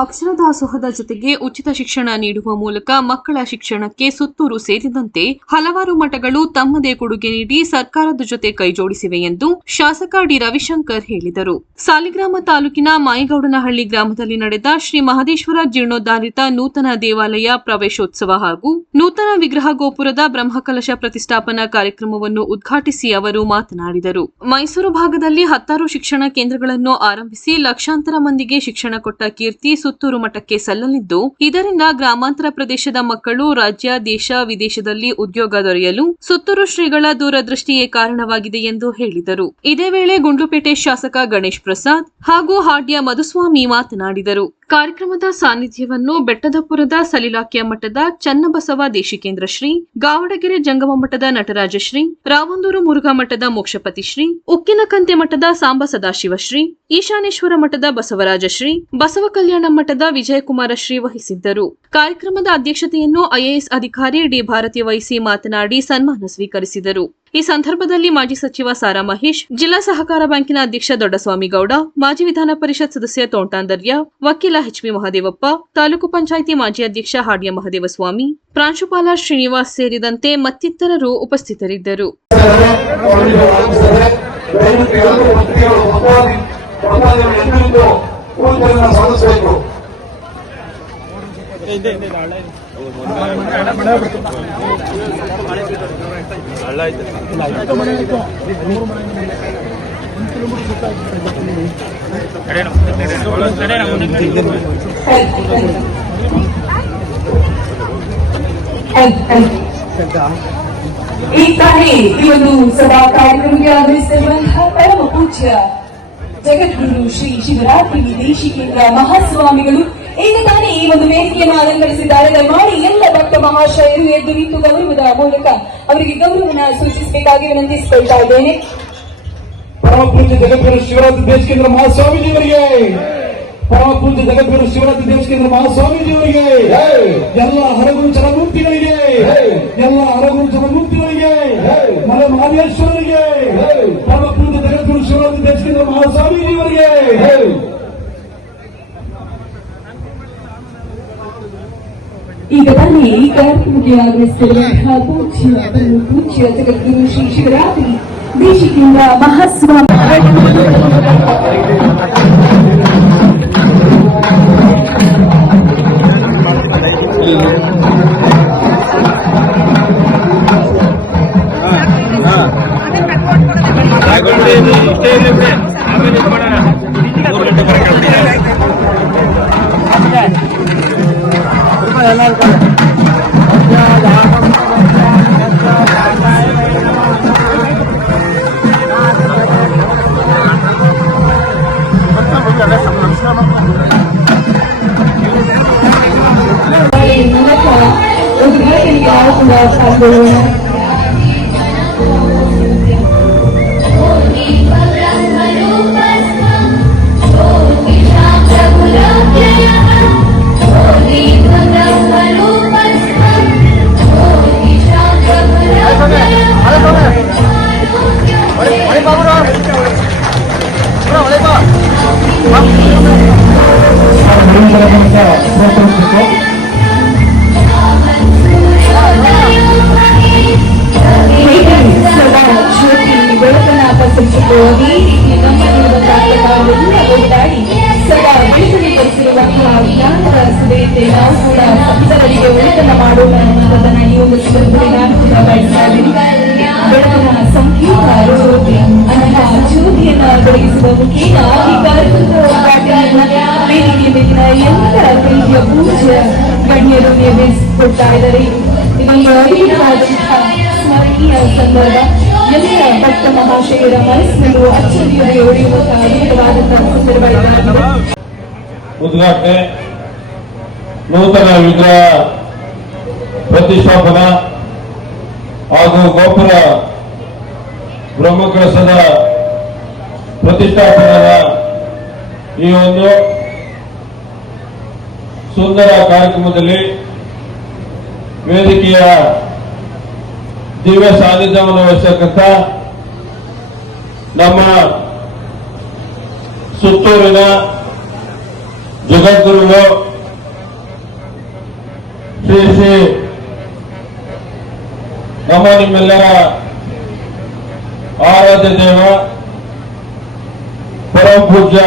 ಅಕ್ಷರದಾಸೋಹದ ಜೊತೆಗೆ ಉಚಿತ ಶಿಕ್ಷಣ ನೀಡುವ ಮೂಲಕ ಮಕ್ಕಳ ಶಿಕ್ಷಣಕ್ಕೆ ಸುತ್ತೂರು ಸೇರಿದಂತೆ ಹಲವಾರು ಮಠಗಳು ತಮ್ಮದೇ ಕೊಡುಗೆ ನೀಡಿ ಸರ್ಕಾರದ ಜೊತೆ ಕೈಜೋಡಿಸಿವೆ ಎಂದು ಶಾಸಕ ಡಿ ರವಿಶಂಕರ್ ಹೇಳಿದರು. ಸಾಲಿಗ್ರಾಮ ತಾಲೂಕಿನ ಮಾಯಿಗೌಡನಹಳ್ಳಿ ಗ್ರಾಮದಲ್ಲಿ ನಡೆದ ಶ್ರೀ ಮಹದೇಶ್ವರ ಜೀರ್ಣೋದ್ಧಾರಿತ ನೂತನ ದೇವಾಲಯ ಪ್ರವೇಶೋತ್ಸವ ಹಾಗೂ ನೂತನ ವಿಗ್ರಹ ಗೋಪುರದ ಬ್ರಹ್ಮಕಲಶ ಪ್ರತಿಷ್ಠಾಪನಾ ಕಾರ್ಯಕ್ರಮವನ್ನು ಉದ್ಘಾಟಿಸಿ ಅವರು ಮಾತನಾಡಿದರು. ಮೈಸೂರು ಭಾಗದಲ್ಲಿ 10 ಶಿಕ್ಷಣ ಕೇಂದ್ರಗಳನ್ನು ಆರಂಭಿಸಿ ಲಕ್ಷಾಂತರ ಮಂದಿಗೆ ಶಿಕ್ಷಣ ಕೊಟ್ಟ ಕೀರ್ತಿ ಸುತ್ತೂರು ಮಠಕ್ಕೆ ಸಲ್ಲಲಿದ್ದು, ಇದರಿಂದ ಗ್ರಾಮಾಂತರ ಪ್ರದೇಶದ ಮಕ್ಕಳು ರಾಜ್ಯ, ದೇಶ, ವಿದೇಶದಲ್ಲಿ ಉದ್ಯೋಗ ದೊರೆಯಲು ಸುತ್ತೂರು ಶ್ರೀಗಳ ದೂರದೃಷ್ಟಿಯೇ ಕಾರಣವಾಗಿದೆ ಎಂದು ಹೇಳಿದರು. ಇದೇ ವೇಳೆ ಗುಂಡ್ಲುಪೇಟೆ ಶಾಸಕ ಗಣೇಶ್ ಪ್ರಸಾದ್ ಹಾಗೂ ಹಾಡ್ಯ ಮಧುಸ್ವಾಮಿ ಮಾತನಾಡಿದರು. ಕಾರ್ಯಕ್ರಮದ ಸಾನ್ನಿಧ್ಯವನ್ನು ಬೆಟ್ಟದಪುರದ ಸಲಿಲಾಕ್ಯ ಮಠದ ಚನ್ನಬಸವ ದೇಶಿಕೇಂದ್ರ ಶ್ರೀ, ಗಾವಡಗೆರೆ ಜಂಗಮ ಮಠದ ನಟರಾಜಶ್ರೀ, ರಾವಂದೂರು ಮುರುಘಾ ಮಠದ ಮೋಕ್ಷಪತಿ ಶ್ರೀ, ಉಕ್ಕಿನಕಂತೆ ಮಠದ ಸಾಂಬ ಸದಾಶಿವಶ್ರೀ, ಈಶಾನೇಶ್ವರ ಮಠದ ಬಸವರಾಜಶ್ರೀ, ಬಸವ ಕಲ್ಯಾಣ ಮಠದ ವಿಜಯಕುಮಾರ ಶ್ರೀ ವಹಿಸಿದ್ದರು. ಕಾರ್ಯಕ್ರಮದ ಅಧ್ಯಕ್ಷತೆಯನ್ನು ಐಎಎಸ್ ಅಧಿಕಾರಿ ಡಿ ಭಾರತಿ ವಹಿಸಿ ಮಾತನಾಡಿ ಸನ್ಮಾನ ಸ್ವೀಕರಿಸಿದರು. ಈ ಸಂದರ್ಭದಲ್ಲಿ ಮಾಜಿ ಸಚಿವ ಸಾರಾ ಮಹೇಶ್, ಜಿಲ್ಲಾ ಸಹಕಾರ ಬ್ಯಾಂಕಿನ ಅಧ್ಯಕ್ಷ ದೊಡ್ಡಸ್ವಾಮಿ ಗೌಡ, ಮಾಜಿ ವಿಧಾನ ಪರಿಷತ್ ಸದಸ್ಯ ತೋಂಟಾಂದರ್ಯ, ವಕೀಲ ಎಚ್ಪಿ ಮಹದೇವಪ್ಪ, ತಾಲೂಕು ಪಂಚಾಯಿತಿ ಮಾಜಿ ಅಧ್ಯಕ್ಷ ಹಾಡ್ಯ ಮಹದೇವಸ್ವಾಮಿ, ಪ್ರಾಂಶುಪಾಲ ಶ್ರೀನಿವಾಸ್ ಸೇರಿದಂತೆ ಮತ್ತಿತರರು ಉಪಸ್ಥಿತರಿದ್ದರು. ಈಗ ತಾನೇ ಈ ಒಂದು ಸಭಾ ಕಾರ್ಯಕ್ರಮಕ್ಕೆ ಆಗಮಿಸಿರುವಂತಹ ಪರಮ ಪೂಜ್ಯ ಜಗದ್ಗುರು ಶ್ರೀ ಶಿವರಾತ್ರಿ ದೇಶಿಕೇಂದ್ರ ಮಹಾಸ್ವಾಮಿಗಳು ಈಗ ತಾನೇ ಈ ಒಂದು ವೇದಿಕೆಯನ್ನು ಅಲಂಕರಿಸಿದ್ದಾರೆ. ದಯಮಾಡಿ ಎಲ್ಲ ಭಕ್ತ ಮಹಾಶಯರು ಎದ್ದು ನಿಂತು ಗೌರವದ ಮೂಲಕ ಅವರಿಗೆ ಗೌರವವನ್ನು ಸೂಚಿಸಬೇಕಾಗಿ ವಿನಂತಿಸಿಕೊಳ್ತಾ ಇದ್ದೇನೆ. ಪರಮ ಪೂಜ್ಯ ಜಗದ್ಗುರು ಶಿವರಾತ್ರಿ ದೇಶಿಕೇಂದ್ರ ಮಹಾಸ್ವಾಮೀಜಿಯವರಿಗೆ, ಪರಮ ಪೂಜ್ಯ ಜಗದ್ಗುರು ಶಿವರಾತ್ರಿ ದೇಶಿಕೇಂದ್ರ ಮಹಾಸ್ವಾಮೀಜಿಯವರಿಗೆ, ಎಲ್ಲ ಹರಗುರು ಚರಮೂರ್ತಿಗಳಿಗೆ, ಎಲ್ಲ ಹರಗುರು ಚರಮೂರ್ತಿಗಳಿಗೆ, ಮಲ ಮಹದೇಶ್ವರರಿಗೆ, ಪರಮ ಪೂಜ್ಯ ಜಗದ್ಗುರು ಶಿವರಾತ್ರಿ ದೇಶಿಕೇಂದ್ರ ಮಹಾಸ್ವಾಮೀಜಿಯವರಿಗೆ, ಈಗ ತಾನೇ ಈ ಕಾರ್ಯಕ್ರಮಕ್ಕೆ ಆಗಮಿಸಿರುವಂತಹ ಪೂಜ್ಯ ಜಗದ್ಗುರು ಶ್ರೀ ಶಿವರಾತ್ರಿ ದೇಶಿಕೇಂದ್ರ ಮಹಾಸ್ವಾಮಿ ಸಂಕೀರ್ಣ ಜ್ಯೋತಿಯನ್ನು ಬೆಳಗಿಸುವ ಮುಖೇನ ಈ ಕಾರ್ಯಕ್ರಮದ ಉದ್ಘಾಟನೆಯನ್ನು ವೇದಿಕೆ ಮೇಲಿನ ಎಲ್ಲ ಪ್ರೀತಿಯ ಪೂಜ್ಯ ಗಣ್ಯರು ನೆರವೇರಿಸಿಕೊಡ್ತಾ ಇದ್ದಾರೆ. ಇದೊಂದು ಅರಿವಾದಂತಹ ಸ್ಮರಣೀಯ ಸಂದರ್ಭ. ಎಲ್ಲ ಭಕ್ತ ಮಹಾಶಯರ ಮನಸ್ಸಿನಲ್ಲೂ ಅಚ್ಚರಿಯನ್ನು ಹೊಡೆಯುವಂತಹ ಅದ್ಭುತವಾದಂತಹ ಸಂದರ್ಭ ಇದಾಗಿದೆ. ಉದ್ಘಾಟನೆ, ನೂತನ ವಿಗ್ರಹ ಪ್ರತಿಷ್ಠಾಪನಾ ಹಾಗೂ ಗೋಪುರ ಬ್ರಹ್ಮಕಲಶದ ಪ್ರತಿಷ್ಠಾಪನೆಯ ಈ ಒಂದು ಸುಂದರ ಕಾರ್ಯಕ್ರಮದಲ್ಲಿ ವೇದಿಕೆಯ ದಿವ್ಯ ಸಾನ್ನಿಧ್ಯವನ್ನು ವಹಿಸತಕ್ಕಂಥ ನಮ್ಮ ಸುತ್ತೂರಿನ ಜಗದ್ಗುರುಗಳು ಶ್ರೀ ಶ್ರೀ ನಿಮ್ಮೆಲ್ಲರ ಆರಾಧ್ಯ ದೇವ ಪರಮ ಪೂಜ್ಯ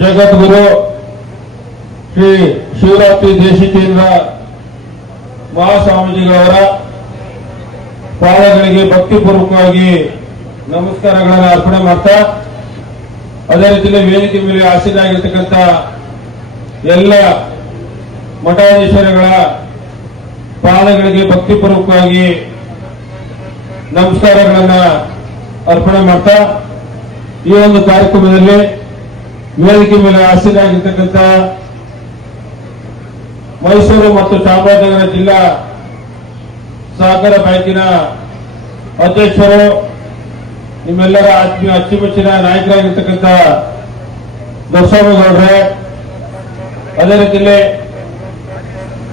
ಜಗದ್ಗುರು ಶ್ರೀ ಶಿವರಾತ್ರಿ ದೇಶಿಕೇಂದ್ರ ಮಹಾಸ್ವಾಮೀಜಿಗಳವರ ಪಾದಗಳಿಗೆ ಭಕ್ತಿಪೂರ್ವಕವಾಗಿ ನಮಸ್ಕಾರಗಳನ್ನು ಅರ್ಪಣೆ ಮಾಡ್ತಾ, ಅದೇ ರೀತಿಯಲ್ಲಿ ವೇದಿಕೆ ಮೇಲೆ ಆಸೀನಾಗಿರ್ತಕ್ಕಂಥ ಎಲ್ಲ ಮಠಾಧೀಶರುಗಳ ಪಾದಗಳಿಗೆ ಭಕ್ತಿಪೂರ್ವಕವಾಗಿ ನಮಸ್ಕಾರಗಳನ್ನು ಅರ್ಪಣೆ ಮಾಡ್ತಾ, ಈ ಒಂದು ಕಾರ್ಯಕ್ರಮದಲ್ಲಿ ವೇದಿಕೆ ಮೇಲೆ ಆಸೀನಾಗಿರ್ತಕ್ಕಂಥ ಮೈಸೂರು ಮತ್ತು ಚಾಮರಾಜನಗರ ಜಿಲ್ಲಾ ಸಹಕಾರ ಬ್ಯಾಂಕಿನ ಅಧ್ಯಕ್ಷರು, ನಿಮ್ಮೆಲ್ಲರ ಆತ್ಮೀಯ ಅಚ್ಚುಮೆಚ್ಚಿನ ನಾಯಕರಾಗಿರ್ತಕ್ಕಂಥ ದೊರೆಸ್ವಾಮಿಗೌಡ್ರೆ, ಅದೇ ರೀತಿಯಲ್ಲಿ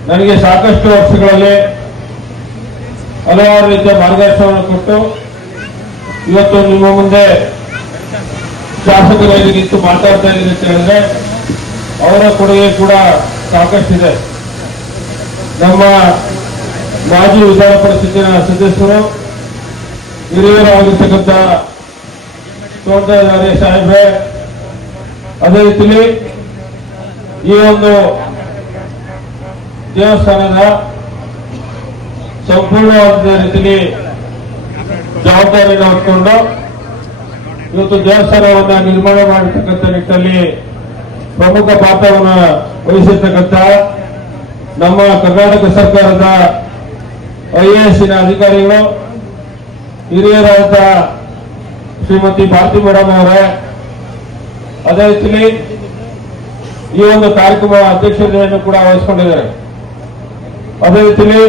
ನನಗೆ ಸಾಕಷ್ಟು ವರ್ಷಗಳಲ್ಲಿ ಹಲವಾರು ರೀತಿಯ ಮಾರ್ಗದರ್ಶನವನ್ನು ಕೊಟ್ಟು ಇವತ್ತು ನಿಮ್ಮ ಮುಂದೆ ಶಾಸಕರಾಗಿ ನಿಂತು ಮಾತಾಡ್ತಾ ಇದ್ದೀನಿ ಅಂತ ಹೇಳಿದ್ರೆ ಅವರ ಕೊಡುಗೆ ಕೂಡ ಸಾಕಷ್ಟಿದೆ. ನಮ್ಮ ಮಾಜಿ ವಿಧಾನ ಪರಿಷತ್ತಿನ ಸದಸ್ಯರು, ಹಿರಿಯರಾಗಿರ್ತಕ್ಕಂಥ ತೋಟದಾರಿ ಸಾಹೇಬ್ರೆ, ಅದೇ ರೀತಿಯಲ್ಲಿ ಈ ಒಂದು ದೇವಸ್ಥಾನದ ಸಂಪೂರ್ಣವಾದ ರೀತಿಯಲ್ಲಿ ಜವಾಬ್ದಾರಿಯನ್ನು ಹೊತ್ಕೊಂಡು ಇವತ್ತು ದೇವಸ್ಥಾನವನ್ನು ನಿರ್ಮಾಣ ಮಾಡಿರ್ತಕ್ಕಂಥ ನಿಟ್ಟಿನಲ್ಲಿ ಪ್ರಮುಖ ಪಾತ್ರವನ್ನು ವಹಿಸಿರ್ತಕ್ಕಂಥ ನಮ್ಮ ಕರ್ನಾಟಕ ಸರ್ಕಾರದ ಐಎಎಸ್ನ ಅಧಿಕಾರಿಗಳು, ಹಿರಿಯರಾದ ಶ್ರೀಮತಿ ಭಾರತಿ ಮೇಡಮ್ ಅವರೇ, ಅದೇ ರೀತಿಯಲ್ಲಿ ಈ ಒಂದು ಕಾರ್ಯಕ್ರಮ ಅಧ್ಯಕ್ಷತೆಯನ್ನು ಕೂಡ ವಹಿಸಿಕೊಂಡಿದ್ದಾರೆ. ಅದೇ ರೀತಿಯಲ್ಲಿ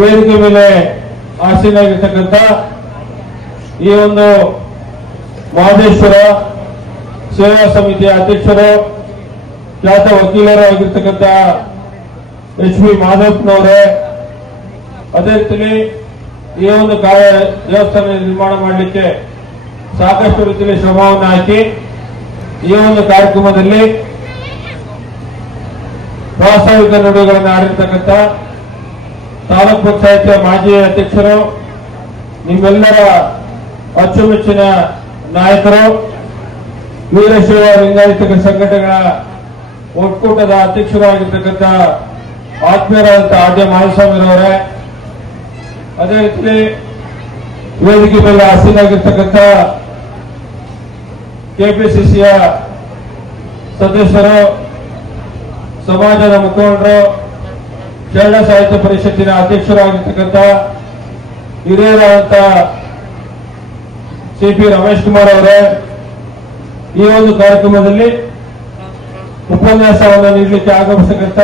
ವೇದಿಕೆ ಮೇಲೆ ಆಸೀನಾಗಿರ್ತಕ್ಕಂಥ ಈ ಒಂದು ಮಹದೇಶ್ವರ ಸೇವಾ ಸಮಿತಿಯ ಅಧ್ಯಕ್ಷರು, ಖ್ಯಾತ ವಕೀಲರು ಆಗಿರ್ತಕ್ಕಂಥ ಎಚ್.ಬಿ. ಮಾಧವಪ್ಪನವರೇ, ಅದೇ ರೀತಿಯಲ್ಲಿ ಈ ಒಂದು ದೇವಸ್ಥಾನ ನಿರ್ಮಾಣ ಮಾಡಲಿಕ್ಕೆ ಸಾಕಷ್ಟು ರೀತಿಯಲ್ಲಿ ಶ್ರಮವನ್ನು ಹಾಕಿ ಈ ಒಂದು ಕಾರ್ಯಕ್ರಮದಲ್ಲಿ ಪ್ರಾಸ್ತಾವಿಕ ನುಡಿಗಳನ್ನು ಆಡಿರ್ತಕ್ಕಂಥ ತಾಲೂಕು ಪಂಚಾಯತ್ ಮಾಜಿ ಅಧ್ಯಕ್ಷರು, ನಿಮ್ಮೆಲ್ಲರ ಅಚ್ಚುಮೆಚ್ಚಿನ ನಾಯಕರು, ವೀರಶೈವ ಲಿಂಗಾಯತ ಸಂಘಟನೆಗಳ ಒಕ್ಕೂಟದ ಅಧ್ಯಕ್ಷರು ಆಗಿರ್ತಕ್ಕಂಥ ಆತ್ಮೀಯರಾದಂಥ ಆದ್ಯ ಮಾಧುಸ್ವಾಮಿರವರೇ, ಅದೇ ರೀತಿ ವೇದಿಕೆ ಮೇಲೆ ಆಸೀನಾಗಿರ್ತಕ್ಕಂಥ ಕೆಪಿಸಿಸಿಯ ಸದಸ್ಯರು, ಸಮಾಜದ ಮುಖಂಡರು, ಶರಣ ಸಾಹಿತ್ಯ ಪರಿಷತ್ತಿನ ಅಧ್ಯಕ್ಷರಾಗಿರ್ತಕ್ಕಂಥ ಹಿರಿಯರಾದಂಥ ಸಿಪಿ ರಮೇಶ್ ಕುಮಾರ್ ಅವರೇ, ಈ ಒಂದು ಕಾರ್ಯಕ್ರಮದಲ್ಲಿ ಉಪನ್ಯಾಸವನ್ನು ನೀಡಲಿಕ್ಕೆ ಆಗಮಿಸತಕ್ಕಂಥ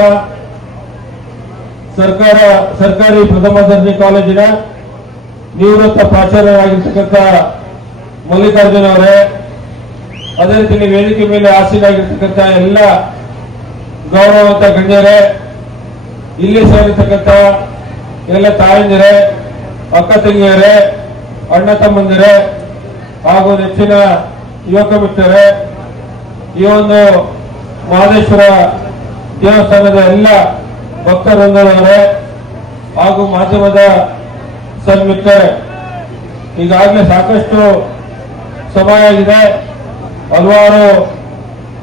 ಸರ್ಕಾರಿ ಪ್ರಥಮ ದರ್ಜೆ ಕಾಲೇಜಿನ ನಿವೃತ್ತ ಪ್ರಾಚಾರ್ಯರಾಗಿರ್ತಕ್ಕಂಥ ಮಲ್ಲಿಕಾರ್ಜುನ ಅವರೇ, ಅದೇ ರೀತಿ ವೇದಿಕೆ ಮೇಲೆ ಆಸೀನಾಗಿರ್ತಕ್ಕಂಥ ಎಲ್ಲ ಗೌರವಂತ ಗಣ್ಯರೇ, ಇಲ್ಲಿ ಸೇರಿರ್ತಕ್ಕಂಥ ಎಲ್ಲ ತಾಯಂದಿರೇ, ಅಕ್ಕ ತಂಗಿಯರೇ, ಅಣ್ಣ ತಮ್ಮಂದಿರೇ ಹಾಗೂ ನೆಚ್ಚಿನ ಯುವಕ ಮಿತ್ರರೇ, ಈ ಒಂದು ಮಹದೇಶ್ವರ ದೇವಸ್ಥಾನದ ಎಲ್ಲ ಭಕ್ತವೃಂದರವರೇ ಹಾಗೂ ಮಾಧ್ಯಮದ ಸನ್ಮಿತ್ರರೇ, ಈಗಾಗಲೇ ಸಾಕಷ್ಟು ಸಮಯ ಆಗಿದೆ. ಹಲವಾರು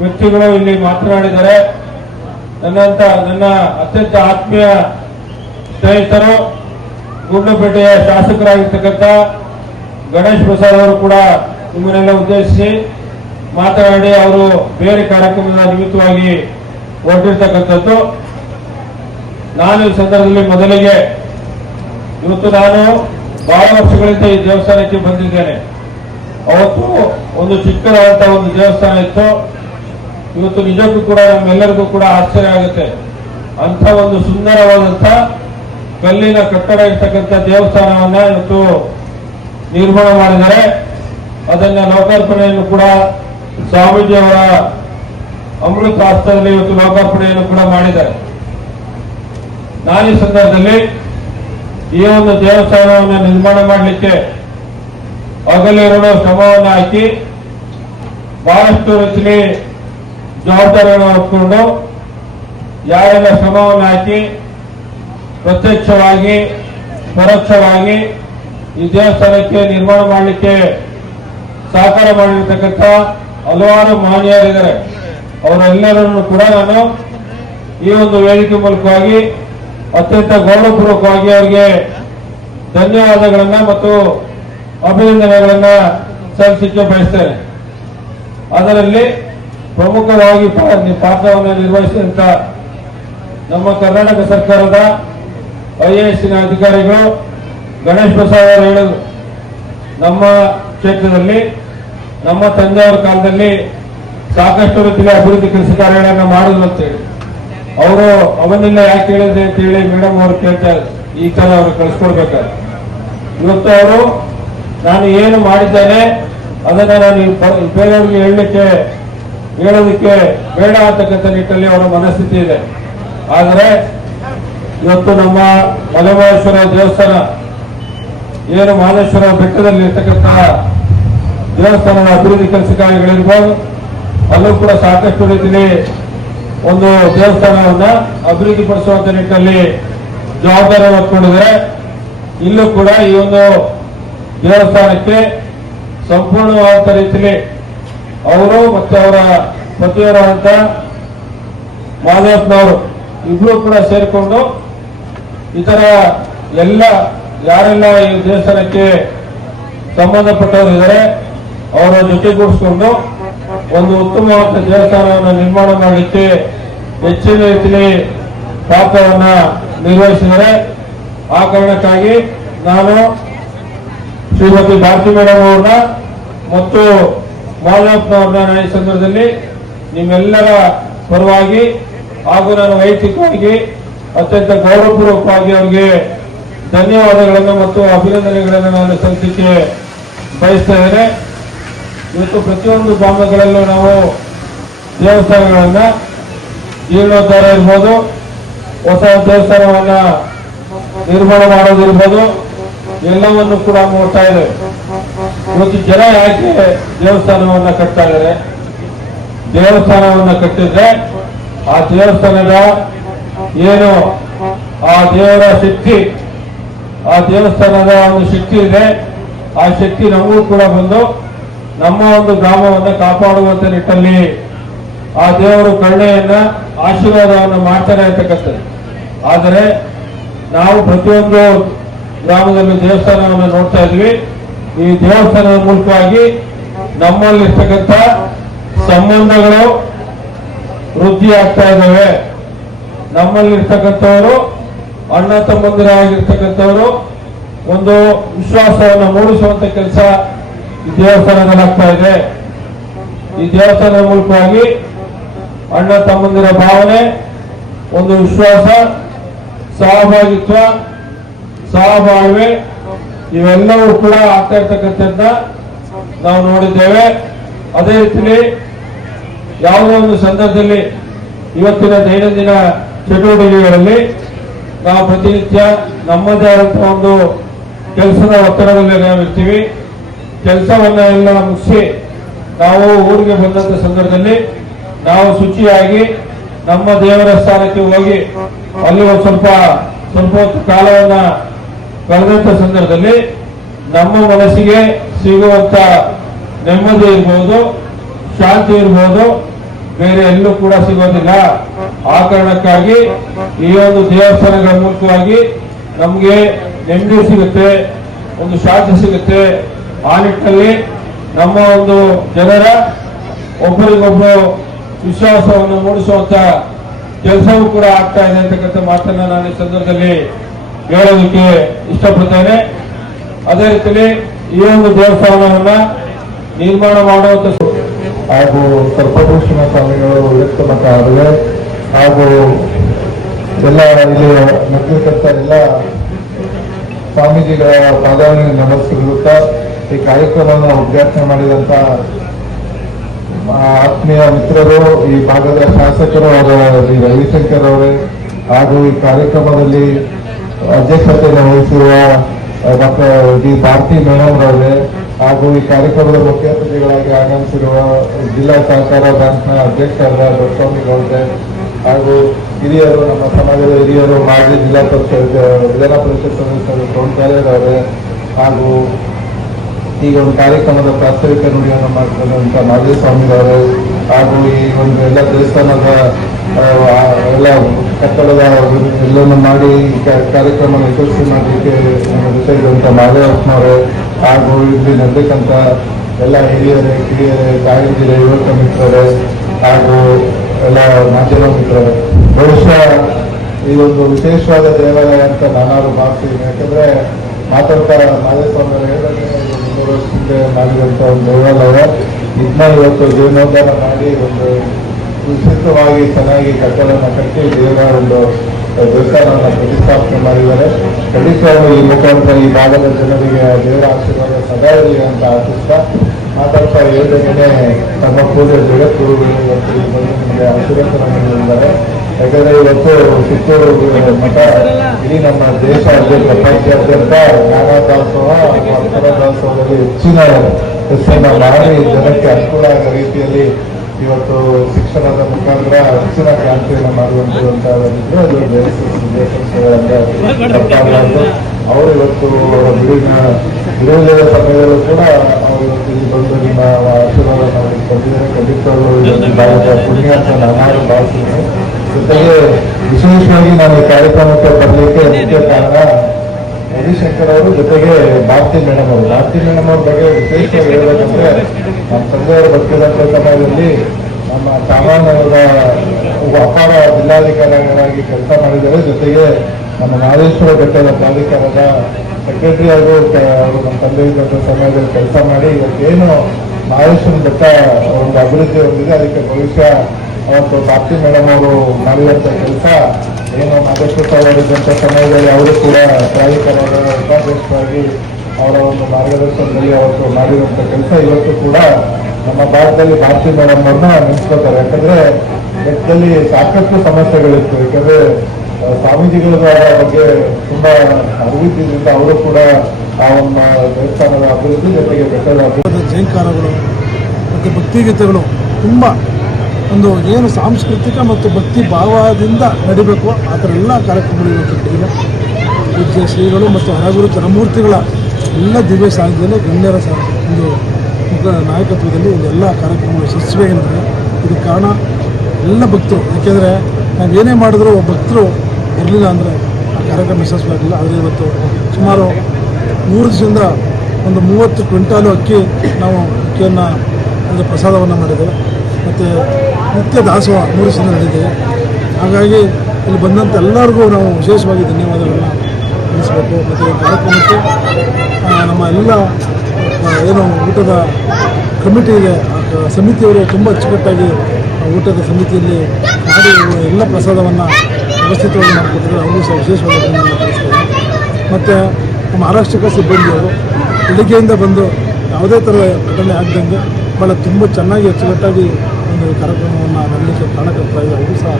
ವ್ಯಕ್ತಿಗಳು ಇಲ್ಲಿ ಮಾತನಾಡಿದ್ದಾರೆ. ನನ್ನ ಅತ್ಯಂತ ಆತ್ಮೀಯ ಸ್ನೇಹಿತರು, ಗುಂಡ್ಲುಪೇಟೆಯ ಶಾಸಕರಾಗಿರ್ತಕ್ಕಂಥ ಗಣೇಶ್ ಪ್ರಸಾದ್ ಅವರು ಕೂಡ ನಿಮ್ಮನ್ನೆಲ್ಲ ಉದ್ದೇಶಿಸಿ ಮಾತನಾಡಿ ಅವರು ಬೇರೆ ಕಾರ್ಯಕ್ರಮದ ನಿಮಿತ್ತವಾಗಿ ಹೊರಟಿರ್ತಕ್ಕಂಥದ್ದು. ನಾನು ಈ ಸಂದರ್ಭದಲ್ಲಿ ಮೊದಲಿಗೆ ಇವತ್ತು ನಾನು ಬಹಳ ವರ್ಷಗಳಿಂದ ಈ ದೇವಸ್ಥಾನಕ್ಕೆ ಬಂದಿದ್ದೇನೆ. ಅವತ್ತು ಒಂದು ಚಿಕ್ಕದಾದಂತಹ ಒಂದು ದೇವಸ್ಥಾನ ಇತ್ತು. ಇವತ್ತು ನಿಜಕ್ಕೂ ಕೂಡ ನಮ್ಮೆಲ್ಲರಿಗೂ ಕೂಡ ಆಶ್ಚರ್ಯ ಆಗುತ್ತೆ. ಅಂಥ ಒಂದು ಸುಂದರವಾದಂಥ ಕಲ್ಲಿನ ಕಟ್ಟಡ ಇರ್ತಕ್ಕಂಥ ದೇವಸ್ಥಾನವನ್ನ ಇವತ್ತು ನಿರ್ಮಾಣ ಮಾಡಿದ್ದಾರೆ. ಅದನ್ನ ಲೋಕಾರ್ಪಣೆಯನ್ನು ಕೂಡ ಸ್ವಾಮೀಜಿಯವರ ಅಮೃತ ಹಸ್ತದಲ್ಲಿ ಇವತ್ತು ಲೋಕಾರ್ಪಣೆಯನ್ನು ಕೂಡ ಮಾಡಿದ್ದಾರೆ. ನಾನು ಈ ಸಂದರ್ಭದಲ್ಲಿ ಈ ಒಂದು ದೇವಸ್ಥಾನವನ್ನು ನಿರ್ಮಾಣ ಮಾಡಲಿಕ್ಕೆ ಹಗಲಿರುಳು ಶ್ರಮವನ್ನು ಹಾಕಿ ಬಹಳಷ್ಟು ರೀತಿಯಲ್ಲಿ ಜವಾಬ್ದಾರಿಯನ್ನು ಹೊತ್ಕೊಂಡು ಯಾರೆಲ್ಲ ಶ್ರಮವನ್ನು ಹಾಕಿ ಪ್ರತ್ಯಕ್ಷವಾಗಿ ಪರೋಕ್ಷವಾಗಿ ಈ ದೇವಸ್ಥಾನಕ್ಕೆ ನಿರ್ಮಾಣ ಮಾಡಲಿಕ್ಕೆ ಸಹಕಾರ ಮಾಡಿರ್ತಕ್ಕಂಥ ಹಲವಾರು ಮಹನೀಯರಿದ್ದಾರೆ. ಅವರೆಲ್ಲರನ್ನು ಕೂಡ ನಾನು ಈ ಒಂದು ವೇದಿಕೆ ಮೂಲಕವಾಗಿ ಅತ್ಯಂತ ಗೌರವಪೂರ್ವಕವಾಗಿ ಅವರಿಗೆ ಧನ್ಯವಾದಗಳನ್ನ ಮತ್ತು ಅಭಿನಂದನೆಗಳನ್ನ ಸಲ್ಲಿಸಲಿಕ್ಕೆ ಬಯಸ್ತೇನೆ. ಅದರಲ್ಲಿ ಪ್ರಮುಖವಾಗಿ ಪಾತ್ರವನ್ನು ನಿರ್ವಹಿಸಿದಂತ ನಮ್ಮ ಕರ್ನಾಟಕ ಸರ್ಕಾರದ IAS ಅಧಿಕಾರಿಗಳು ಗಣೇಶ್ ಪ್ರಸಾದ್ ಅವರು ಹೇಳಿದರು, ನಮ್ಮ ಕ್ಷೇತ್ರದಲ್ಲಿ ನಮ್ಮ ತಂದೆಯವರ ಕಾಲದಲ್ಲಿ ಸಾಕಷ್ಟು ರೀತಿಯ ಅಭಿವೃದ್ಧಿ ಕೆಲಸ ಕಾರ್ಯಗಳನ್ನು ಮಾಡಿದ್ರು ಅಂತೇಳಿ ಅವರು ಅವನ್ನೆಲ್ಲ ಯಾಕೆ ಹೇಳಿದ್ರೆ ಅಂತ ಹೇಳಿ ಮೇಡಮ್ ಅವರು ಕೇಳ್ತಾರೆ. ಈ ಕಾಲ ಅವರು ಕಳಿಸ್ಕೊಡ್ಬೇಕಾದ್ರೆ ಇವತ್ತು ಅವರು ನಾನು ಏನು ಮಾಡಿದ್ದೇನೆ ಅದನ್ನ ನಾನು ಬೇರೆಯವ್ರಿಗೆ ಹೇಳೋದಕ್ಕೆ ಬೇಡ ಅಂತಕ್ಕಂಥ ನಿಟ್ಟಲ್ಲಿ ಅವರ ಮನಸ್ಥಿತಿ ಇದೆ. ಆದರೆ ಇವತ್ತು ನಮ್ಮ ಮಲೆಮಹೇಶ್ವರ ದೇವಸ್ಥಾನ ಏನು ಮಹದೇಶ್ವರ ಬೆಟ್ಟದಲ್ಲಿ ಇರ್ತಕ್ಕಂಥ ದೇವಸ್ಥಾನದ ಅಭಿವೃದ್ಧಿ ಕೆಲಸ ಕಾರ್ಯಗಳಿರ್ಬೋದು, ಅಲ್ಲೂ ಕೂಡ ಸಾಕಷ್ಟು ರೀತಿಯಲ್ಲಿ ಒಂದು ದೇವಸ್ಥಾನವನ್ನ ಅಭಿವೃದ್ಧಿಪಡಿಸುವಂತ ನಿಟ್ಟಿನಲ್ಲಿ ಜವಾಬ್ದಾರಿ ಹೊತ್ಕೊಂಡಿದ್ದಾರೆ. ಇಲ್ಲೂ ಕೂಡ ಈ ಒಂದು ದೇವಸ್ಥಾನಕ್ಕೆ ಸಂಪೂರ್ಣವಾದ ರೀತಿಯಲ್ಲಿ ಅವರು ಮತ್ತೆ ಅವರ ಪತಿಯವರಾದಂತ ಮಾದೇವಪ್ಪನವರು ಇಬ್ರು ಕೂಡ ಸೇರಿಕೊಂಡು ಇತರ ಎಲ್ಲ ಯಾರೆಲ್ಲ ಈ ದೇವಸ್ಥಾನಕ್ಕೆ ಸಂಬಂಧಪಟ್ಟವರು ಇದ್ದಾರೆ ಅವರ ಜೊತೆಗೂಡಿಸಿಕೊಂಡು ಒಂದು ಉತ್ತಮವಾದ ದೇವಸ್ಥಾನವನ್ನು ನಿರ್ಮಾಣ ಮಾಡಲಿಕ್ಕೆ ಹೆಚ್ಚಿನ ರೀತಿಯಲ್ಲಿ ಪಾತ್ರವನ್ನ ನಿರ್ವಹಿಸಿದ್ದಾರೆ. ಆ ಕಾರಣಕ್ಕಾಗಿ ನಾನು ಶ್ರೀಮತಿ ಭಾರತಿ ಮೇಡಮ್ ಅವ್ರನ್ನ ಮತ್ತು ಮಾಧವಪ್ಪನವ್ರನ್ನ ಈ ಸಂದರ್ಭದಲ್ಲಿ ನಿಮ್ಮೆಲ್ಲರ ಪರವಾಗಿ ಹಾಗೂ ನಾನು ವೈಯಕ್ತಿಕವಾಗಿ ಅತ್ಯಂತ ಗೌರವಪೂರ್ವಕವಾಗಿ ಅವರಿಗೆ ಧನ್ಯವಾದಗಳನ್ನು ಮತ್ತು ಅಭಿನಂದನೆಗಳನ್ನು ನಾನು ಸಲ್ಲಿಸಲಿಕ್ಕೆ ಬಯಸ್ತಾ ಇದ್ದೇನೆ. ಇವತ್ತು ಪ್ರತಿಯೊಂದು ಗ್ರಾಮಗಳಲ್ಲೂ ನಾವು ದೇವಸ್ಥಾನಗಳನ್ನ ಜೀರ್ಣೋದ್ಧಾರ ಇರ್ಬೋದು, ಹೊಸ ದೇವಸ್ಥಾನವನ್ನ ನಿರ್ಮಾಣ ಮಾಡೋದಿರ್ಬೋದು, ಎಲ್ಲವನ್ನು ಕೂಡ ನೋಡ್ತಾ ಇದ್ದೇವೆ. ಇವತ್ತು ಜನ ಯಾಕೆ ದೇವಸ್ಥಾನವನ್ನ ಕಟ್ತಾ ಇದ್ದಾರೆ? ದೇವಸ್ಥಾನವನ್ನ ಕಟ್ಟಿದ್ರೆ ಆ ದೇವಸ್ಥಾನದ ಏನು ಆ ದೇವರ ಶಕ್ತಿ, ಆ ದೇವಸ್ಥಾನದ ಒಂದು ಶಕ್ತಿ ಇದೆ, ಆ ಶಕ್ತಿ ನಮಗೂ ಕೂಡ ಬಂದು ನಮ್ಮ ಒಂದು ಗ್ರಾಮವನ್ನು ಕಾಪಾಡುವಂತ ನಿಟ್ಟಲ್ಲಿ ಆ ದೇವರು ಕರುಣೆಯನ್ನ ಆಶೀರ್ವಾದವನ್ನು ಮಾಡ್ತಾರೆ ಅಂತಕ್ಕಂಥದ್ದು. ಆದರೆ ನಾವು ಪ್ರತಿಯೊಂದು ಗ್ರಾಮದಲ್ಲಿ ದೇವಸ್ಥಾನವನ್ನು ನೋಡ್ತಾ ಇದ್ವಿ. ಈ ದೇವಸ್ಥಾನದ ಮೂಲಕವಾಗಿ ನಮ್ಮಲ್ಲಿರ್ತಕ್ಕಂಥ ಸಂಬಂಧಗಳು ವೃದ್ಧಿ ಆಗ್ತಾ ಇದ್ದಾವೆ. ನಮ್ಮಲ್ಲಿರ್ತಕ್ಕಂಥವರು ಅಣ್ಣ ತಮ್ಮಂದಿರಾಗಿರ್ತಕ್ಕಂಥವರು ಒಂದು ವಿಶ್ವಾಸವನ್ನು ಮೂಡಿಸುವಂತ ಕೆಲಸ ಈ ದೇವಸ್ಥಾನದಲ್ಲಿ ಆಗ್ತಾ ಇದೆ. ಈ ದೇವಸ್ಥಾನದ ಮೂಲಕವಾಗಿ ಅಣ್ಣ ತಮ್ಮಂದಿರ ಭಾವನೆ, ಒಂದು ವಿಶ್ವಾಸ, ಸಹಭಾಗಿತ್ವ, ಸಹಬಾಳ್ವೆ ಇವೆಲ್ಲವೂ ಕೂಡ ಆಗ್ತಾ ಇರ್ತಕ್ಕಂಥದ್ದನ್ನ ನಾವು ನೋಡಿದ್ದೇವೆ. ಅದೇ ರೀತಿಯಲ್ಲಿ ಯಾವುದೋ ಒಂದು ಸಂದರ್ಭದಲ್ಲಿ ಇವತ್ತಿನ ದೈನಂದಿನ ಚಟುವಟಿಕೆಗಳಲ್ಲಿ ನಾವು ಪ್ರತಿನಿತ್ಯ ನಮ್ಮದೇ ಆದಂತಹ ಒಂದು ಕೆಲಸದ ಒತ್ತಡದಲ್ಲಿ ನಾವು ಇರ್ತೀವಿ. ಕೆಲಸವನ್ನ ಎಲ್ಲ ಮುಗಿಸಿ ನಾವು ಊರಿಗೆ ಬಂದಂತ ಸಂದರ್ಭದಲ್ಲಿ ನಾವು ಶುಚಿಯಾಗಿ ನಮ್ಮ ದೇವರ ಸ್ಥಾನಕ್ಕೆ ಹೋಗಿ ಅಲ್ಲಿ ಒಂದು ಸ್ವಲ್ಪ ಹೊತ್ತು ಕಾಲವನ್ನ ಕಳೆದಂತ ಸಂದರ್ಭದಲ್ಲಿ ನಮ್ಮ ಮನಸ್ಸಿಗೆ ಸಿಗುವಂತ ನೆಮ್ಮದಿ ಇರ್ಬೋದು, ಶಾಂತಿ ಇರ್ಬೋದು, ಬೇರೆ ಎಲ್ಲೂ ಕೂಡ ಸಿಗೋದಿಲ್ಲ. ಆ ಕಾರಣಕ್ಕಾಗಿ ಈ ಒಂದು ದೇವಸ್ಥಾನಗಳ ಮೂಲಕವಾಗಿ ನಮಗೆ ನೆಮ್ಮದಿ ಸಿಗುತ್ತೆ, ಒಂದು ಶಾಂತಿ ಸಿಗುತ್ತೆ. ಆ ನಿಟ್ಟಿನಲ್ಲಿ ನಮ್ಮ ಒಂದು ಜನರ ಒಬ್ಬರಿಗೊಬ್ಬರು ವಿಶ್ವಾಸವನ್ನು ಮೂಡಿಸುವಂತ ಕೆಲಸವೂ ಕೂಡ ಆಗ್ತಾ ಇದೆ ಅಂತಕ್ಕಂಥ ಮಾತನ್ನ ನಾನು ಈ ಸಂದರ್ಭದಲ್ಲಿ ಹೇಳೋದಕ್ಕೆ ಇಷ್ಟಪಡ್ತೇನೆ. ಅದೇ ರೀತಿಯಲ್ಲಿ ಈ ಒಂದು ದೇವಸ್ಥಾನವನ್ನ ನಿರ್ಮಾಣ ಮಾಡುವಂತ ಹಾಗೂ ಸರ್ಪಭೂಷಣ ಸ್ವಾಮಿಗಳು ವ್ಯಕ್ತಮತ ಆಗಿದೆ. ಹಾಗೂ ಎಲ್ಲ ಇಲ್ಲಿ ನಗ್ಲಿಕರ್ತ ಎಲ್ಲ ಸ್ವಾಮೀಜಿಗಳ ಪಾದಾವಳಿಗೆ ನಮಸ್ಕರಿಸುತ್ತಾ ಈ ಕಾರ್ಯಕ್ರಮವನ್ನು ಉದ್ಘಾಟನೆ ಮಾಡಿದಂತ ಆತ್ಮೀಯ ಮಿತ್ರರು, ಈ ಭಾಗದ ಶಾಸಕರು ಆದ ಶ್ರೀ ರವಿಶಂಕರ್ ಅವರೇ, ಹಾಗೂ ಈ ಕಾರ್ಯಕ್ರಮದಲ್ಲಿ ಅಧ್ಯಕ್ಷತೆಯನ್ನು ವಹಿಸಿರುವ ಡಾಕ್ಟರ್ ಡಿ ಭಾರತಿ ಮೇಡಮ್ ಅವರೇ, ಹಾಗೂ ಈ ಕಾರ್ಯಕ್ರಮದ ಮುಖ್ಯ ಅತಿಥಿಗಳಾಗಿ ಆಗಮಿಸಿರುವ ಜಿಲ್ಲಾ ಸಹಕಾರ ಬ್ಯಾಂಕ್ನ ಅಧ್ಯಕ್ಷರಾದ ದೊಡ್ಡಸ್ವಾಮಿ ಗೌಡ್ರೆ ಹಾಗೂ ಹಿರಿಯರು, ನಮ್ಮ ಸಮಾಜದ ಹಿರಿಯರು, ಮಾಜಿ ಜಿಲ್ಲಾ ಪರಿಷತ್ ವಿಧಾನ ಪರಿಷತ್ ಸದಸ್ಯರು ಸೋಮಕಾಲೇರವರೇ ಹಾಗೂ ಈಗ ಒಂದು ಕಾರ್ಯಕ್ರಮದ ಪ್ರಾಸ್ತಾವಿಕ ನುಡಿಯನ್ನು ಮಾಡ್ಕೊಂಡಂತ ಮಾಜಿ ಸ್ವಾಮಿಗಳವರು ಹಾಗೂ ಈ ಒಂದು ಎಲ್ಲ ದೇವಸ್ಥಾನದ ಎಲ್ಲ ಕಟ್ಟಡದ ಎಲ್ಲವನ್ನು ಮಾಡಿ ಈ ಕಾರ್ಯಕ್ರಮ ಯಶಸ್ವಿ ಮಾಡಲಿಕ್ಕೆ ನಮ್ಮ ಜೊತೆ ಇರುವಂತ ಮಾದೇವಪ್ಪನವರೇ ಹಾಗೂ ಇಲ್ಲಿ ನಡೆದಕ್ಕಂತ ಎಲ್ಲ ಹಿರಿಯರೇ, ಕಿರಿಯರೇ, ತಾಯಂದಿರೇ, ಯುವಕ ಮಿತ್ರರೇ ಹಾಗೂ ಎಲ್ಲ ಮಾಧ್ಯಮ ಮಿತ್ರರೇ, ಬಹುಶಃ ಇದೊಂದು ವಿಶೇಷವಾದ ದೇವಾಲಯ ಅಂತ ನಾನಾದ್ರು ಭಾವಿಸ್ತೀನಿ. ಯಾಕಂದ್ರೆ ಮಾತಾಡ್ತಾರ ಮಾದೇಸ್ವಾಮಿ ಹೇಳಿದಂಗೆ 300 ವರ್ಷದಿಂದ ಮಾಡಿದಂತ ಒಂದು ದೇವಾಲಯ ಇದನ್ನ ಇವತ್ತು ಜೀರ್ಣೋದ್ಧಾರ ಮಾಡಿ ಒಂದು ವಿಶಿಷ್ಟವಾಗಿ ಚೆನ್ನಾಗಿ ಕಟ್ಟಡನ ಕಟ್ಟಿ ದೇವರ ಒಂದು ದೇವಸ್ಥಾನವನ್ನು ಪ್ರತಿಷ್ಠಾಪನೆ ಮಾಡಿದ್ದಾರೆ. ಖಂಡಿತವಾಗ್ಲೂ ಈ ಮುಖಾಂತರ ಈ ಭಾಗದ ಜನರಿಗೆ ದೇವರ ಆಶೀರ್ವಾದ ಸದಾ ಇರಲಿ ಅಂತ ಆಶಿಸ್ತಾ ಮಾತಾಡ್ತಾ ಹೇಳಿದ್ದೇನೆ. ತಮ್ಮ ಪೂಜೆ ಜಗದ್ಗುರುಗಳು ಇವತ್ತು ಇಲ್ಲಿ ಬಂದು ನಿಮಗೆ ಆಶೀರ್ವಾದ ನೀಡಿದ್ದಾರೆ. ಯಾಕಂದ್ರೆ ಇವತ್ತು ಚಿತ್ತೂರು ಮಠ ಇಡೀ ನಮ್ಮ ದೇಶ ಪ್ರಪಂಚಾದ್ಯಂತ ಜ್ಞಾನದಾಸೋಹ ಹಾಗೂ ಅಕ್ಷರದಾಸೋಹದಲ್ಲಿ ಹೆಚ್ಚಿನ ಹೆಸರನ್ನ ಮಾಡಿ ಜನಕ್ಕೆ ಅನುಕೂಲ ಆಗೋ ರೀತಿಯಲ್ಲಿ ಇವತ್ತು ಶಿಕ್ಷಣದ ಮುಖಾಂತರ ಹೆಚ್ಚಿನ ಕ್ರಾಂತಿಯನ್ನು ಮಾಡುವಂತದ್ದಾಗಿದ್ರೆ ಅದು ತಪ್ಪಾಗಲಾರದು. ಅವರು ಇವತ್ತು ಬಿಡುವಿನ ಸಮಯದಲ್ಲೂ ಕೂಡ ಅವರು ಇವತ್ತು ಇಲ್ಲಿ ಬಂದು ನಿಮ್ಮ ಆಶೀರ್ವಾದ ಮಾಡಿ ಬಂದಿದ್ದಾರೆ. ಖಂಡಿತವಾಗ್ಲೂ ಇದೊಂದು ಭಾರತ ಪುಣ್ಯ ಅಂತ ನಾನು ಭಾವಿಸಿದ್ದೀನಿ. ಜೊತೆಗೆ ವಿಶೇಷವಾಗಿ ನಾನು ಈ ಕಾರ್ಯಕ್ರಮಕ್ಕೆ ಬರಲಿಕ್ಕೆ ಮುಖ್ಯ ಕಾರಣ ರವಿಶಂಕರ್ ಅವರು, ಜೊತೆಗೆ ಭಾರತಿ ಮೇಡಮ್ ಅವರು. ಭಾರತಿ ಮೇಡಮ್ ಅವ್ರ ಬಗ್ಗೆ ವಿಶೇಷವಾಗಿ ಹೇಳಬೇಕಂದ್ರೆ ನಮ್ಮ ತಂದೆಯವರು ಬದುಕಿದಂಥ ಸಮಯದಲ್ಲಿ ನಮ್ಮ ಸಾಮಾನ್ಯದ ಅಪಾರ ಜಿಲ್ಲಾಧಿಕಾರಿಗಳಾಗಿ ಕೆಲಸ ಮಾಡಿದ್ದಾರೆ. ಜೊತೆಗೆ ನಮ್ಮ ಮಹದೇಶ್ವರ ಬೆಟ್ಟದ ಪ್ರಾಧಿಕಾರದ ಸೆಕ್ರೆಟರಿ ಆಗಿ ಅವರು ನಮ್ಮ ತಂದೆ ಇದ್ದಂಥ ಸಮಯದಲ್ಲಿ ಕೆಲಸ ಮಾಡಿ ಇವತ್ತೇನು ಮಹದೇಶ್ವರ ಬೆಟ್ಟ ಒಂದು ಅಭಿವೃದ್ಧಿ ಹೊಂದಿದೆ, ಅದಕ್ಕೆ ಭವಿಷ್ಯ ಅವತ್ತು ಭಾರತಿ ಮೇಡಮ್ ಅವರು ಮಾಡಿದಂಥ ಕೆಲಸ ಏನು ಮಹದೇಶ್ವರ ಅವರಿದ್ದಂಥ ಸಮಯದಲ್ಲಿ ಅವರು ಕೂಡ ಪ್ರಾಧಿಕಾರದ ಉಪಾಧ್ಯಕ್ಷರಾಗಿ ಅವರ ಒಂದು ಮಾರ್ಗದರ್ಶನದಲ್ಲಿ ಅವತ್ತು ಮಾಡಿರುವಂಥ ಕೆಲಸ ಇವತ್ತು ಕೂಡ ನಮ್ಮ ಭಾರತದಲ್ಲಿ ಭಾರತಿ ಮೇಡಮ್ ಅವ್ರನ್ನ ನೆನೆಸ್ಕೋತಾರೆ. ಯಾಕಂದ್ರೆ ಬೆಟ್ಟದಲ್ಲಿ ಸಾಕಷ್ಟು ಸಮಸ್ಯೆಗಳಿತ್ತು. ಯಾಕಂದ್ರೆ ಸ್ವಾಮೀಜಿಗಳ ಬಗ್ಗೆ ತುಂಬಾ ಅಭಿವೃದ್ಧಿಯಿಂದ ಅವರು ಕೂಡ ಆ ಒಂದು ದೇವಸ್ಥಾನದ ಅಭಿವೃದ್ಧಿ ಜೊತೆಗೆ ಬೆಟ್ಟದ ಅಭಿವೃದ್ಧಿ, ಜೈಕಾರಗಳು ಮತ್ತು ಭಕ್ತಿಗೀತೆಗಳು ತುಂಬ ಒಂದು ಏನು ಸಾಂಸ್ಕೃತಿಕ ಮತ್ತು ಭಕ್ತಿ ಭಾವದಿಂದ ನಡಿಬೇಕು ಆ ಥರ ಎಲ್ಲ ಕಾರ್ಯಕ್ರಮಗಳು ಇವತ್ತು ಪೂಜ್ಯ ಶ್ರೀಗಳು ಮತ್ತು ಹರಗುರು ಚರಮೂರ್ತಿಗಳ ಎಲ್ಲ ದಿವ್ಯ ಸಾನ್ನಿಧ್ಯದಲ್ಲಿ ಗಣ್ಯರ ಒಂದು ನಾಯಕತ್ವದಲ್ಲಿ ಇದೆಲ್ಲ ಕಾರ್ಯಕ್ರಮಗಳು ಯಶಸ್ವಿಯಾಗಿ ನಡೆದಿದೆ. ಇದಕ್ಕೆ ಕಾರಣ ಎಲ್ಲ ಭಕ್ತರು. ಯಾಕೆಂದರೆ ನಾವೇನೇ ಮಾಡಿದ್ರೂ ಭಕ್ತರು ಬರಲಿಲ್ಲ ಅಂದರೆ ಆ ಕಾರ್ಯಕ್ರಮ ಯಶಸ್ವಿಯಾಗಿಲ್ಲ. ಆದರೆ ಇವತ್ತು ಸುಮಾರು 3 ದಿವಸದಿಂದ ಒಂದು 30 ಕ್ವಿಂಟಾಲು ಅಕ್ಕಿ ನಾವು ಅಕ್ಕಿಯನ್ನು ಒಂದು ಪ್ರಸಾದವನ್ನು ಮಾಡಿದ್ದೇವೆ. ಮತ್ತು ನಿತ್ಯ ದಾಸೋಹ 3 ದಿವಸದಿಂದ ನಡೆದಿದೆ. ಹಾಗಾಗಿ ಇಲ್ಲಿ ಬಂದಂಥ ಎಲ್ಲರಿಗೂ ನಾವು ವಿಶೇಷವಾಗಿ ಧನ್ಯವಾದಗಳನ್ನು ತಿಳಿಸಬೇಕು. ಮತ್ತು ಈ ಕಾರ್ಯಕ್ರಮಕ್ಕೆ ನಮ್ಮ ಎಲ್ಲ ಏನು ಊಟದ ಕಮಿಟಿ ಇದೆ, ಆ ಸಮಿತಿಯವರು ತುಂಬ ಅಚ್ಚುಕಟ್ಟಾಗಿ ಊಟದ ಸಮಿತಿಯಲ್ಲಿ ಮಾಡಿ ಎಲ್ಲ ಪ್ರಸಾದವನ್ನು ವ್ಯವಸ್ಥಿತವಾಗಿ ಮಾಡಿಕೊಟ್ಟಿದ್ದಾರೆ. ಅವರು ಸಹ ವಿಶೇಷವಾಗಿ ಧನ್ಯವಾದ ತಿಳಿಸ್ತಾರೆ. ಮತ್ತು ನಮ್ಮ ಆರಕ್ಷಕ ಸಿಬ್ಬಂದಿಯವರು ಬೆಳಿಗ್ಗೆಯಿಂದ ಬಂದು ಯಾವುದೇ ಥರದ ಘಟನೆ ಆಗದಂಗೆ ಭಾಳ ತುಂಬ ಚೆನ್ನಾಗಿ ಅಚ್ಚುಕಟ್ಟಾಗಿ ಒಂದು ಕಾರ್ಯಕ್ರಮವನ್ನು ಮಾಡಲಿಕ್ಕೆ ಕಾರಣಕರ್ತರಾಗಿ ಅವರು ಸಹ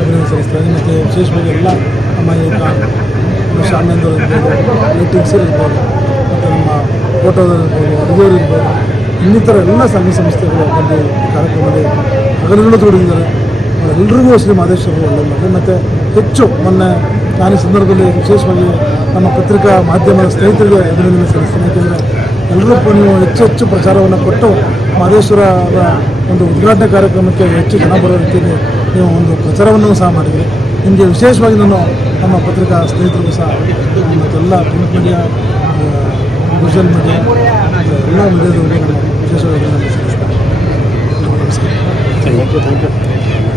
ಅಭಿನಂದನೆ ಸಲ್ಲಿಸ್ತಾರೆ. ಮತ್ತು ವಿಶೇಷವಾಗಿ ಎಲ್ಲ ನಮ್ಮ ಈಗ ಶಾಮಿಯಾನರು ಇರ್ಬೋದು, ಲೈಟಿಂಗ್ಸ್ ಇರ್ಬೋದು, ಮತ್ತು ನಮ್ಮ ಫೋಟೋದಲ್ಲಿರ್ಬೋದು, ಅಡುಗೆಯವರು ಇರ್ಬೋದು, ಇನ್ನಿತರ ಎಲ್ಲ ಸಂಘ ಸಂಸ್ಥೆಗಳು ಒಂದು ಕಾರ್ಯಕ್ರಮದಲ್ಲಿ ಹಗಲುಗಳು ತೊಡಗಿದ್ದಾರೆ. ಎಲ್ಲರಿಗೂ ಶ್ರೀ ಮಹದೇಶ್ವರರು ಒಳ್ಳೆಯದು. ಮತ್ತು ಹೆಚ್ಚು ಮೊನ್ನೆ ನಾನು ಈ ಸಂದರ್ಭದಲ್ಲಿ ವಿಶೇಷವಾಗಿ ನಮ್ಮ ಪತ್ರಿಕಾ ಮಾಧ್ಯಮದ ಸ್ನೇಹಿತರಿಗೆ ಅಭಿನಂದನೆ ಸಲ್ಲಿಸ್ತೀನಿ. ಯಾಕೆಂದರೆ ಎಲ್ಲರೂ ನೀವು ಹೆಚ್ಚು ಪ್ರಚಾರವನ್ನು ಕೊಟ್ಟು ಮಹದೇಶ್ವರ ಒಂದು ಉದ್ಘಾಟನಾ ಕಾರ್ಯಕ್ರಮಕ್ಕೆ ಹೆಚ್ಚು ಜನ ಬರೋ ರೀತಿಯಲ್ಲಿ ನೀವು ಒಂದು ಪ್ರಚಾರವನ್ನು ಸಹ ಮಾಡಿದ್ರಿ. ನಿಮಗೆ ವಿಶೇಷವಾಗಿ ನಾನು ನಮ್ಮ ಪತ್ರಿಕಾ ಸ್ನೇಹಿತರಿಗೂ ಸಹ ಮತ್ತೆಲ್ಲ ಪ್ರಿಂಟ್ ಮೀಡಿಯಾ, ಸೋಷಿಯಲ್ ಮೀಡಿಯಾ ಎಲ್ಲ ಮೀಡಿಯಾದವರಿಗೆ ನಮ್ಮ ವಿಶೇಷವಾಗಿ ಅಭಿನಂದನೆ ಸಲ್ಲಿಸ್ತಾರೆ. ನಮಸ್ಕಾರ.